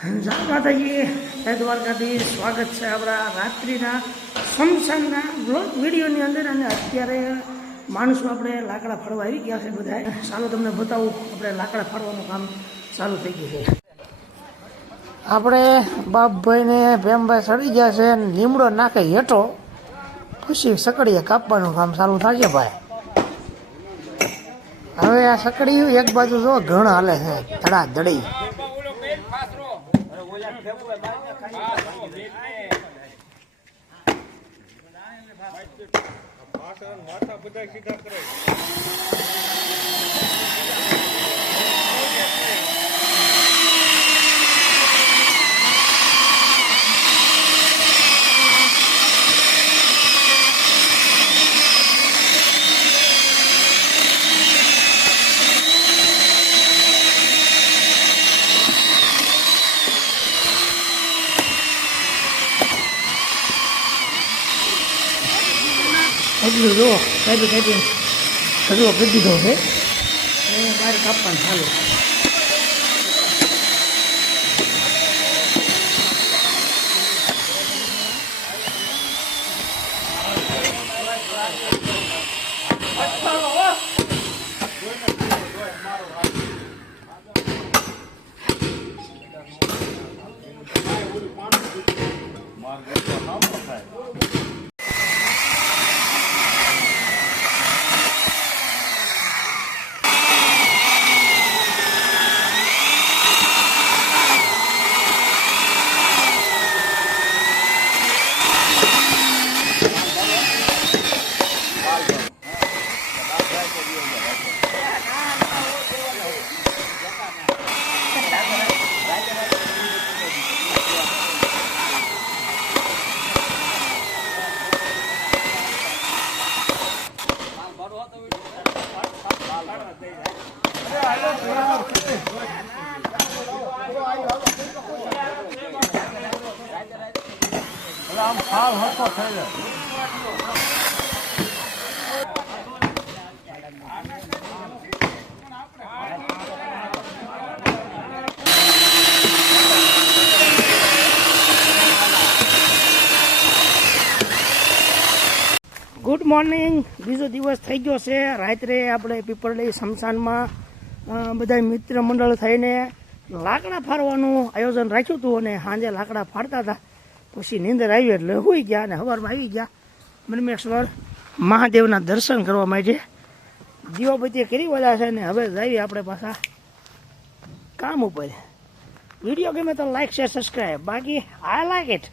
જય જય દ્વારકાથી સ્વાગત છે આપણા રાત્રિના સમસાનના બ્લોગ વિડીયોની અંદર અને અત્યારે માણસો આપણે લાકડા ફાડવા આવી ગયા છે બધા ચાલો તમને બતાવું, આપણે લાકડા ફાડવાનું કામ ચાલુ થઈ ગયું છે. આપણે બાપભાઈને ભેમભાઈ સડી ગયા છે, લીમડો નાખે હેઠો, પછી સકડીએ કાપવાનું કામ ચાલુ થશે ભાઈ. હવે આ સકડી એક બાજુ જો ઘણ હાલે છે ધડા ધડી માથા બધા સીધા કરે એટલું જો કાપી કાપી કડવો કરી દીધો છે. અને બહાર કાપવાનું ચાલુ. ગુડ મોર્નિંગ બીજો દિવસ થઈ ગયો છે. રાત્રે આપણે પીપરડી સ્મશાનમાં અ, બધા મિત્ર મંડળ થઈને લાકડા ફાડવાનું આયોજન રાખ્યું હતું અને સાંજે લાકડા ફાડતા હતા. પછી નીંદર આવી એટલે હોઈ ગયા અને સવારમાં આવી ગયા. બ્રહ્મેશ્વર મહાદેવના દર્શન કરવા માટે દીવાબત્તી કરી બધા છે ને હવે જઈએ આપણે પાછા કામ ઉપર. વીડિયો ગમે તો લાઈક શેર સબસ્ક્રાઈબ બાકી આઈ લાઈક ઇટ